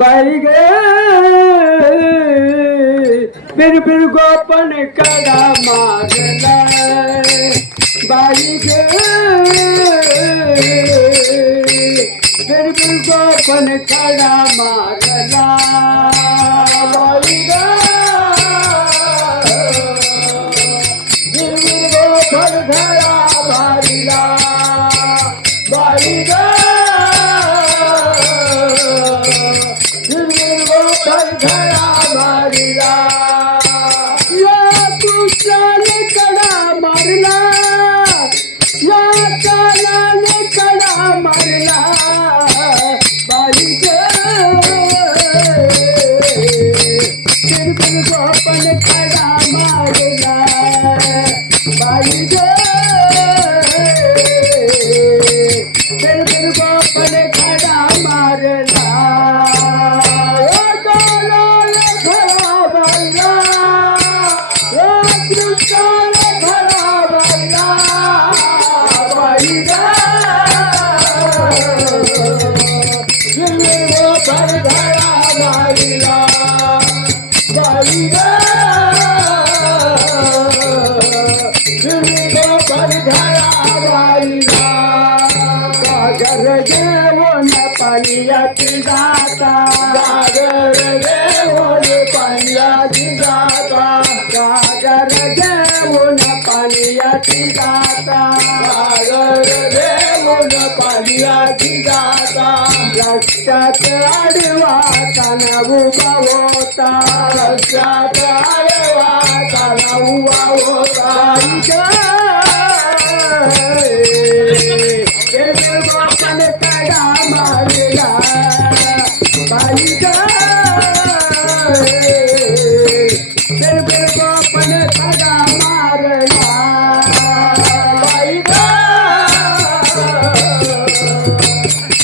బరిగే బిరు బిరు గోపన కడ మాగల బరిగే బిరు బిరు గోపన కడ మాగ கோப்பன் கடா மாறுதா? பாயுதோ பெரு பெரு கோப்பன் पाण्याची जाता. गागर घेऊन पाण्याची जाता. गागर घेऊन पाण्याची जाता. गागर घेऊन पाण्याची जाता. रस्त्यात आडवा ताना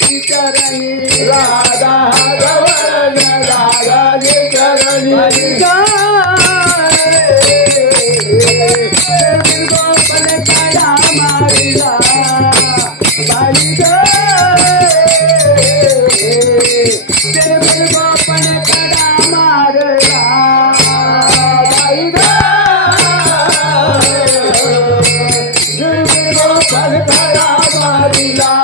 की करनी राधा रवण राधा की करनी गोपन कला मारिला बालिका गोपन कला मारला Lila.